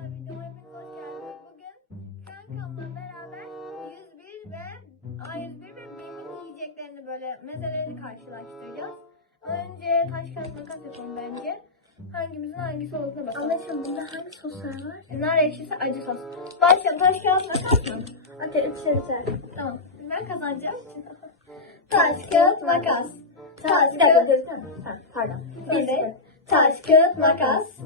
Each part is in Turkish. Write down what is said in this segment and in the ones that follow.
Merhabalar videoma hepiniz hoş geldiniz. Bugün kankamla beraber 101 ve A101 ve BİM'in yiyeceklerini böyle mezelerini karşılaştıracağız. Önce taş kağıt makas yapalım bence. Hangimizin hangisi olduğuna bakalım. Anlaşıldı. Bunda hangi soslar var? Nar ekşisi acı sos. Başlayalım taş kağıt makas mı? Okey, üçer üçer. Tamam. Ben kazanacağım. taş kağıt makas. Taş kağıt. pardon. Bir taş kağıt makas.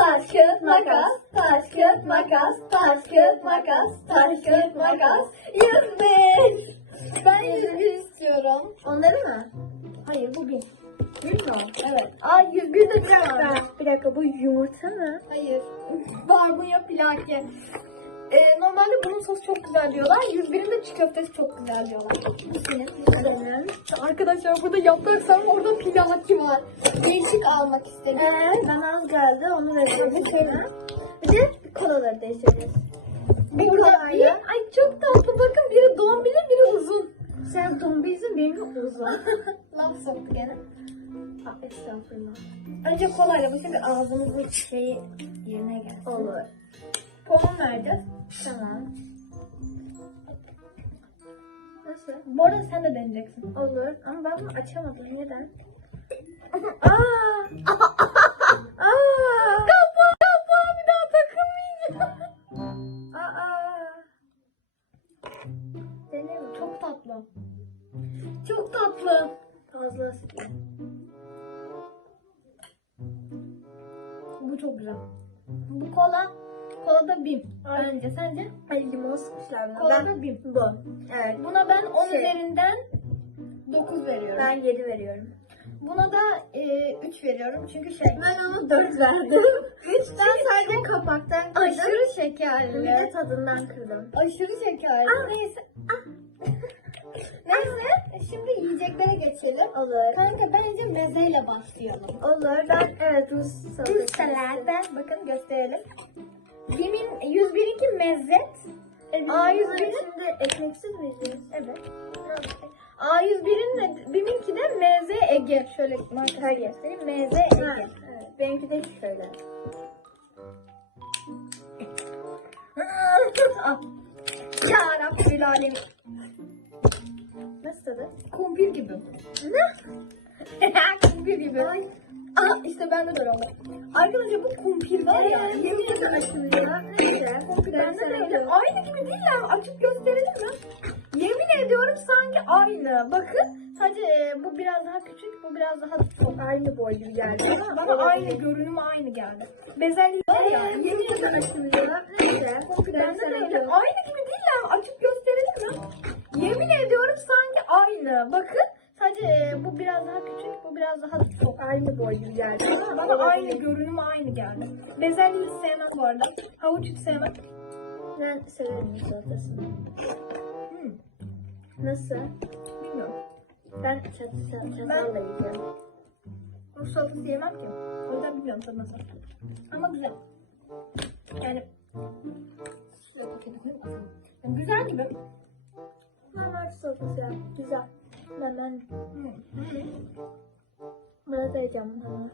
Taş kağıt makas. Taş kağıt makas. Taş kağıt makas. Taş kağıt makas. 105. Ben 101 istiyorum. Onları mı? Hayır bu bin. Bir mi? Evet. 101 de bir. Ben, bir dakika, bu yumurta mı? Hayır. Barbunya plake. Ee, normalde bunun sosu çok güzel diyorlar. 101'in de çiğ köftesi çok güzel diyorlar. Senin, senin. Arkadaşlar burada yaprak sarma orada plaki var. Değişik almak istedim. Ee, bana az geldi, onu veriyorum. Bir. Bir de kolaları değiştireceğiz. Burada Burada bir, ay çok tatlı bakın biri dombili biri uzun. Sen dombilsin, benimki uzun. Laf soktu gene. Aa, Estağfurullah. Önce kolayla başlayalım ağzımızın şeyi yerine gelsin. Olur. Puan vereceğiz. Tamam. Nasıl? Bu arada sen de deneyeceksin. Olur. Ama ben bunu açamadım. Neden? Aa! Aa! Sence? Ay limon sıkmışlar buna. Kola Ben bim. bu. Evet. Buna ben 10 Şey. üzerinden 9 veriyorum. Ben 7 veriyorum. Buna da 3 veriyorum çünkü şey. Ben ona 4 verdim. ben sadece kapaktan kırdım. Aşırı Bir de şekerli. tadından kırdım. Aşırı şekerli. Ah. Neyse. Neyse şimdi yiyeceklere geçelim. Olur. Kanka bence mezeyle başlayalım. Olur. Ben evet Rus salatası. Rus salatı. Bakın gösterelim. Bim'in 101'inki mezzet. Aa, A101'in şimdi ekmeksiz mi? Evet. A101'in de Bim'inki de meze Ege. Şöyle markası Hayır. göstereyim. Ha, Ege. evet. Benimki de şöyle. ah. Ya Rabbil Alemin. Nasıl tadı? Kumpir gibi. Ne? kumpir gibi. Aha işte bende de öyle. Arkadaşlar bu kumpir var ya. Ee, yemin ederim. Neyse. Kumpir bende de öyle. Aynı gibi değiller. Açıp gösterelim mi? Yemin ediyorum sanki aynı. Bakın. Sadece e, bu biraz daha küçük, bu biraz daha çok. Aynı boy gibi geldi. Bana aynı, görünümü aynı geldi. Bezelye var ya. Ee, yemin ederim açılıyor. Neyse. Kumpir bende de severim. öyle. Aynı gibi değiller. Açıp gösterelim mi? Yemin ediyorum sanki aynı. Bakın. Sadece e, bu biraz daha küçük, bu biraz daha çok. Aynı boy gibi geldi. ama Bana aynı, görünümü aynı geldi. Bezelye hiç sevmem bu arada. Havuç hiç sevmem. Ben severim bu salatasını. Hmm, Nasıl? bilmiyorum. Ben çat çat çatalla yiyeceğim. Rus salatası yemem ki. O yüzden bilmiyorum tadı nasıl. Ama güzel. Yani şöyle pakete koyayım. Yani güzel gibi. Normal salatası ya. Güzel. Hmm. biraz bunu.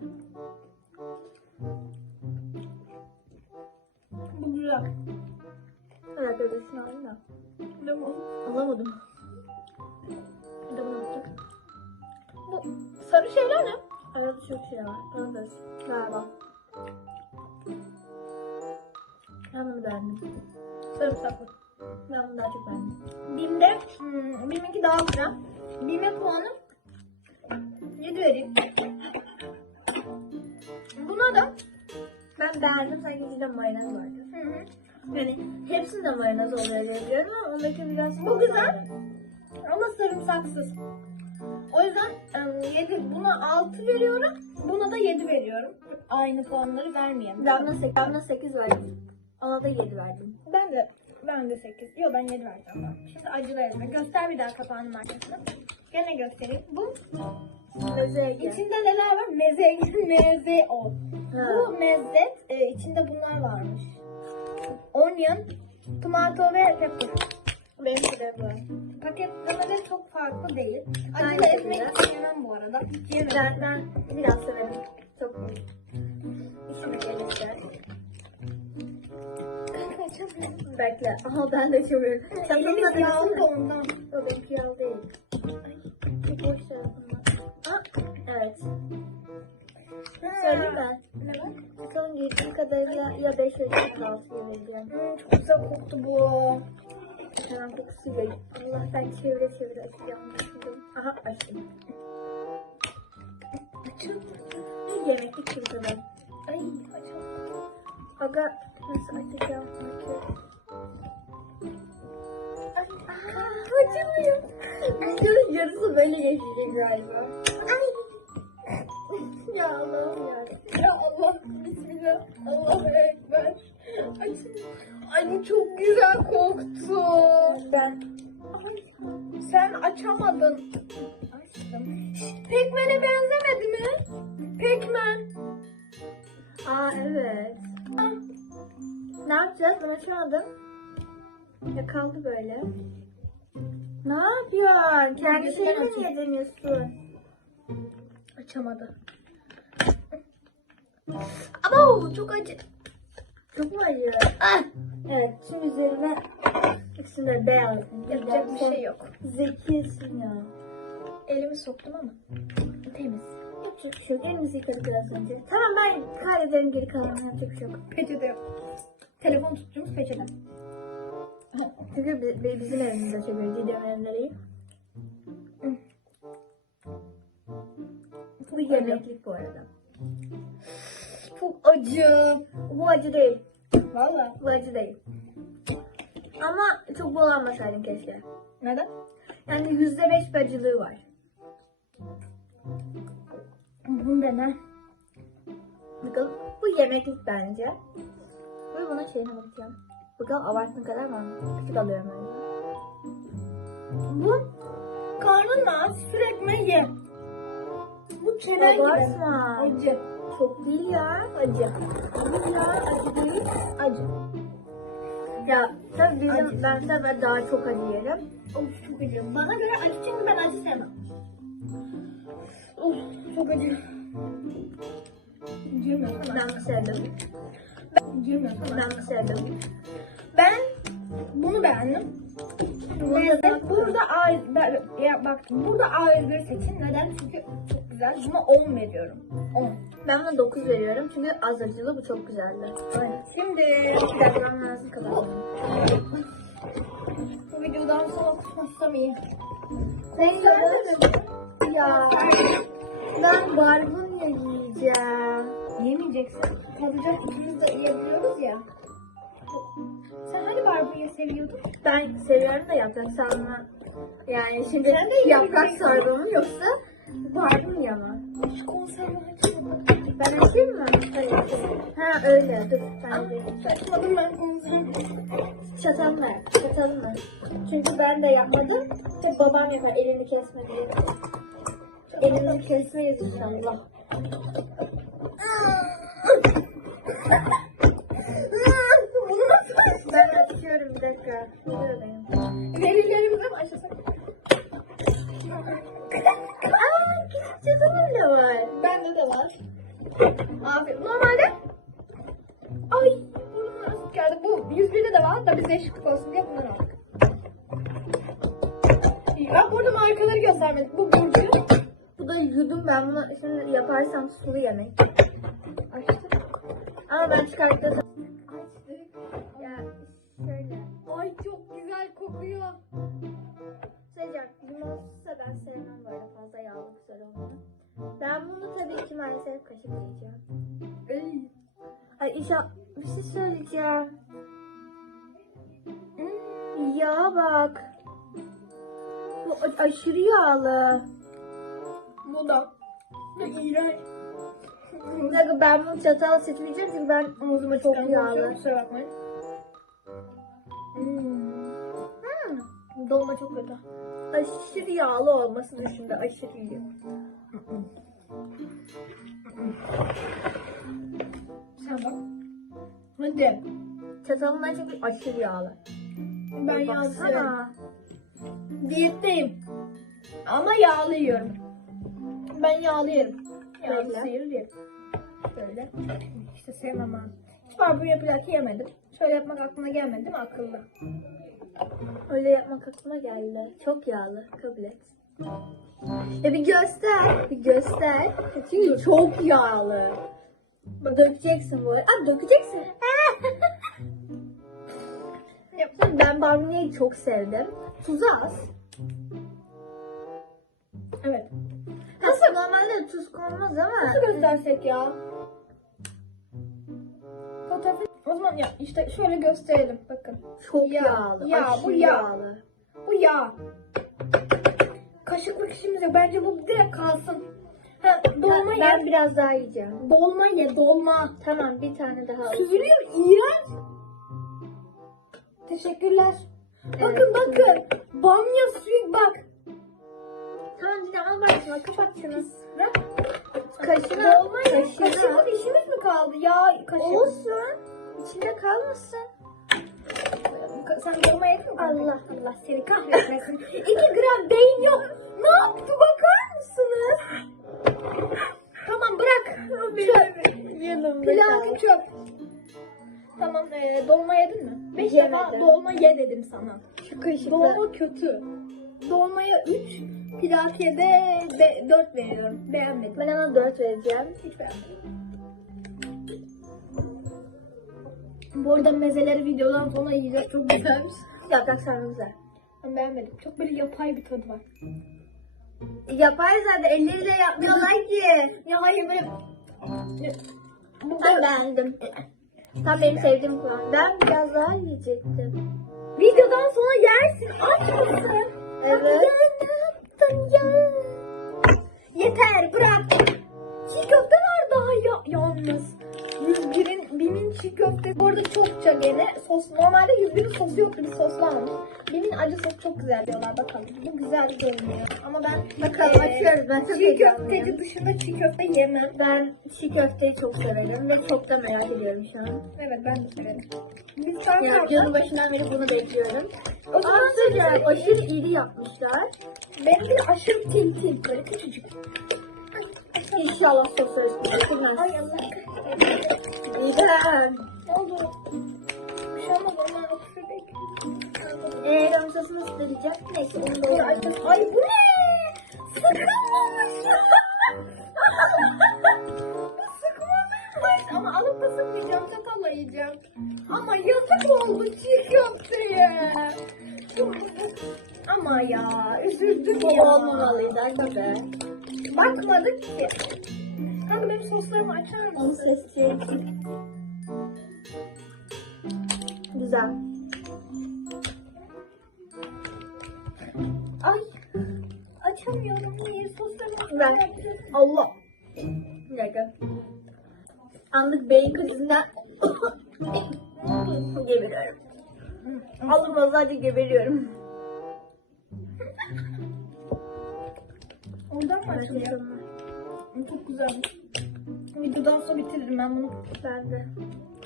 Bu güzel. Evet öylesine alayım da. Alamadım. Bir de bunu. Bu sarı şeyler ne? Arada çok şey var. Da galiba. Ben bunu beğendim. Sarımsaklı. Ben bunu daha çok beğendim. Bim'de, hmm, Bim'inki daha güzel. Bim'e puanı 7 vereyim. Buna da Ben beğendim. Sanki içinde mayonez var. hı hı, Yani hepsinde mayonez oluyor diye biliyorum ama ondaki biraz Bu güzel. ama sarımsaksız. O yüzden 7, buna 6 veriyorum. Buna da 7 veriyorum. Aynı puanları vermeyeyim. Ben buna 8, ben buna 8 verdim. Ona da 7 verdim. Ben de ben de 8. Yok ben 7 vereceğim ben. Şimdi acılı ezme. Göster bir daha kapağının markasını. Gene göstereyim. Bu Meze içinde neler var? Meze, meze o. Bu mezzet e, içinde bunlar varmış. Onion, tomato ve pepper. Benimki de bu. Paketlemeleri çok farklı değil. Acılı şekilde. hiç yemem bu arada. Hiç yemedim. Ben, ben biraz severim. Çok iyi. Bekle. Aha ben de çeviriyorum. Çatalın Elimiz adı yağlı da ondan. Yok benimki yağlı değil. Çok boş tarafından. Aa, evet. Söyleyeyim mi? Ne bak? Bakalım girdiğim kadarıyla ya 5 ya 6 gibi vereceğim. Hmm, çok güzel koktu bu. Hemen kokusu geliyor. Allah ben çevire çevire açacağım. Aha açtım. Açın. Bir yemeklik gibi tadı. Ay açalım. Aga nasıl açacağım? Açıyorum. Ay, aa, açılmıyor. Videonun yarısı böyle geçecek galiba. Ay. ya Allah'ım ya. Ya Allah bismillah. Allahu ekber. Açın. Ay bu çok güzel koktu. Ben Ay, sen açamadın. Açtım. Pekmene benzemedi mi? Pekmen. Aa evet. Ah, Ne yapacağız? Ben açamadım. Ya kaldı böyle. Ne yapıyorsun? Kendi şeyini niye demiyorsun? Açamadı. Ama çok acı. Çok mu acıyor? Ah, Evet, şimdi üzerine de beyaz. yapacak bir şey yok. Zekisin ya. Elimi soktum ama temiz. Yapacak bir şey yok. Elimizi yıkadık biraz önce. Tamam ben kaydederim geri kalanını yapacak bir şey yok. Peçete yok. Telefon tuttuğumuz peçete. Çünkü bi- bi- bizim evimizde çeviriyor Didem evleri. Bu yemeklik bu arada. Çok acı. Bu acı değil. Valla. Bu acı değil. Ama çok bol almasaydın keşke. Neden? Yani yüzde beş acılığı var. Bunu dene. Bakalım bu yemeklik bence. Ve buna şeyine bakacağım. Bakalım abarttığın kadar mı? Küçük alıyorum öyle. Bu karnın aç sürekli ye. Bu çenen gibi. Abartma. Acı. Çok değil ya. Acı. Değil ya. Acı değil. Acı. Ya tabii bizim Acı. ben sefer daha çok acı yerim. Of çok acı. Bana göre acı çünkü ben acı sevmem. Of çok acı. Gülmüyorsun. Ben bu sevdim. Gülmüyorsun. Ben bu sevdim. Ben bunu beğendim. Lezzet burada A, ya bak burada A101 seçin. Neden? Çünkü çok güzel. Buna 10 veriyorum. 10. Ben buna 9 veriyorum çünkü az acılı bu çok güzeldi. Şimdi Bir dakika ben lazım kadar. bu videodan sonra kusmazsam iyi. Ya ben barbunya yiyeceğim. Yemeyeceksin. Tadacak ikimiz de yiyebiliyoruz ya. Sen hani barbunya seviyordun? Ben seviyorum da yaprak sarma. Yani şimdi Sen de yaprak sarma mı yoksa barbunya mı? Şu konserve. Ben açayım mı? Hayır. Ha öyle. Dur ben de. Açmadım ben konserve. Çatal ver. Çatalım ver. Çünkü ben de yapmadım. Hep babam yapar elini kesme diye. Elini kesmeyiz inşallah. Ama ben çıkarttım. Açtık. Ya şöyle. Ay çok güzel kokuyor. Sıcak limonsa ben sevmem böyle fazla yağlı güzel olmalı. Ben bunu tabii ki maalesef kaşık yiyeceğim. Ey. Ay inşallah bir şey söyleyeceğim. Hmm. Ya bak. Bu aşırı yağlı. Bu da. Ne iğrenç. Dakika ben bunu çatal seçmeyeceğim çünkü ben omuzuma çok yağlı. Kusura bakmayın. Hmm. Dolma çok kötü. Aşırı yağlı olması dışında aşırı iyi. Sen bak. Hadi. Çatalından çok aşırı yağlı. Ben yağlı. Diyetteyim. Ama yağlı yiyorum. Ben yağlı yerim. Yağlı yerim. Böyle. İşte sevmem abi. Hiç barbunya plaki yemedim. Şöyle yapmak aklına gelmedi değil mi akıllı? Öyle yapmak aklıma geldi. Çok yağlı. Kabul et. Ya bir göster. Bir göster. Çünkü çok yağlı. Bak dökeceksin bu. Aa dökeceksin. ben bamyayı çok sevdim. Tuzu az. Evet. Nasıl? Normalde tuz konmaz ama. Nasıl göstersek ya? O zaman ya işte şöyle gösterelim. Bakın. Çok Yağ, yağlı. yağ, bu yağ. yağlı. Bu yağ. Kaşıklık işimiz yok. Bence bu direkt kalsın. Ha, dolma Ben, ye. ben biraz daha yiyeceğim. Dolma ye, dolma. Tamam bir tane daha. Süzülüyor, iğrenç. Teşekkürler. Bakın Evet. bakın. Bamya suyu bak. Tamam yine al başına kapat şunu. Bırak. Kaşına, Dolma ye. kaşına. Kaşıklık işimiz mi kaldı? Ya kaşık. Olsun. İçinde kalmasın. Ka- Sen dolma yedin mi? Allah. Allah seni kahretmesin. 2 gram beyin yok. Ne yaptı bakar mısınız? Tamam bırak. Çöp. Yanımda Pilavı çöp. Tamam ee, dolma yedin mi? 5 Yemedim. defa dolma ye dedim sana. Şu kaşıkla. Dolma kötü. Dolmaya 3, pilatiye de 4 veriyorum. Beğenmedim. Ben ona 4 vereceğim. Hiç beğenmedim. Bu arada mezeleri videodan sonra yiyeceğiz. Çok güzelmiş. Yaprak sarma güzel. Ben beğenmedim. Çok böyle yapay bir tadı var. Yapay zaten elleriyle yapmıyorlar ki. Ya hayır böyle... Bu Ben beğendim. Tam benim sevdiğim kıvam. Ben biraz daha yiyecektim. Videodan sonra yersin. Aç mısın? Evet. Ya ne yaptın ya? Yeter bırak. Çiğ köfte var daha ya yalnız. 101'in Bim'in çiğ köfte bu arada çokça gene sos normalde 101'in sosu yoktu bir soslanmış. Bim'in acı sos çok güzel diyorlar bakalım. Bu güzel görünüyor ama ben Bakalım, eee, açıyoruz. Ben çok çiğ heyecanlıyım. köfteci dışında çiğ köfte yemem. Ben çiğ köfteyi çok severim ve çok da merak ediyorum şu an. Evet ben de severim. Biz Yani zaten videonun başından beri bunu bekliyorum. o zaman Aa, söyleyeceğim. Aşırı iri yapmışlar. Benimki de aşırı til til böyle küçücük. İnşallah sıkılmaz. Ay Allah kahretsin. İrem. Ne oldu? Bir şey olmadı onlar öksürdük. Eee ben sosunu ısıtacak. Neyse onu da Ay, ay bu ne? Sıkılmamış. Bu sıkmamış. Ama alıp da sıkmayacağım. Çatalla yiyeceğim. Ama yazık oldu çiğ köfteye. Ama ya üzüldüm ya. olmamalıydı arkadaşlar. Bakmadık ki. Soslarımı açar Onu mısın? seçecek. Güzel. Ay. Açamıyorum. Niye soslarımı Ver. Allah. Bir dakika. Anlık beyin krizinden geberiyorum. Aldım sadece geberiyorum. Oradan mı açılıyor? Çok güzel. Videodan sonra bitiririm ben bunu. Ben de.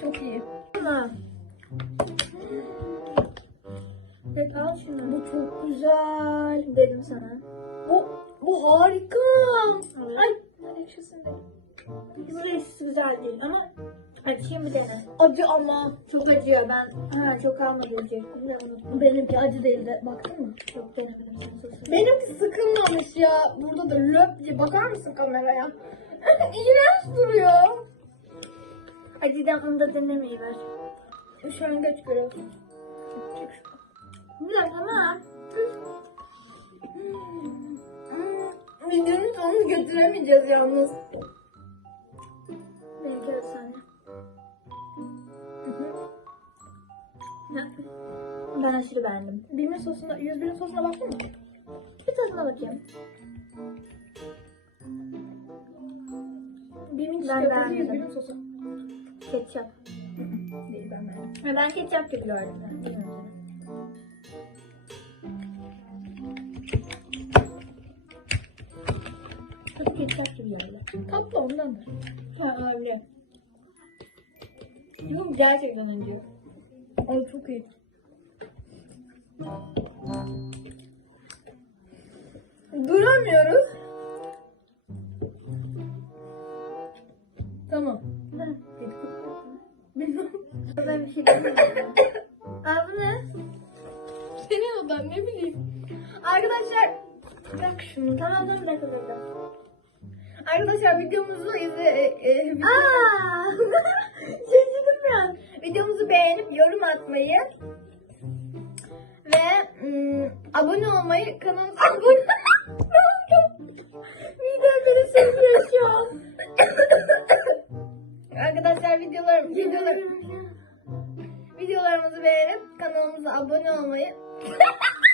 Çok iyi. Ama. Evet al şunu. Bu çok güzel. Dedim sana. Bu bu harika. Evet. Ay nerede yaşasın be. Burası güzel değil ama açayım bir dene. Acı ama. Çok acıyor ben. Ha çok almadı de unuttum. Benimki acı değildi. Baktın mı? Çok denemedim. Benimki sıkılmamış ya. Burada da löp diye bakar mısın kameraya? İğrenç duruyor. Acıdan onu da denemeyi ver. Şu an geç görüyorsun. Çek şunu. Güzel ama. Hmm, Videonun sonunu götüremeyeceğiz yalnız. Belki efsane. Ben aşırı beğendim. Bimin sosuna, 101'in sosuna baktın mı? Bir tadına bakayım. Bimin Ben beğenmedim. 101'in sosu. Ketçap. Değil ben beğendim. Ha, ben ketçap gibi gördüm. Bilmiyorum. Tadı ketçap gibi geldi. Tatlı ondandır. Ha öyle. Yok gerçekten önce. Ay çok iyi. Duramıyoruz. Ben bir şey. Aa bu ne? Senin odan ne bileyim. Arkadaşlar bırak şunu. Tamam tamam bırakın bırakın. Arkadaşlar videomuzu izle, e, e, video- Aa! Şaşırdım ben. videomuzu beğenip yorum atmayı ve ım, abone olmayı kanalımıza abone Ne oldu? Midem beni seviyor şu an. Abone olmayı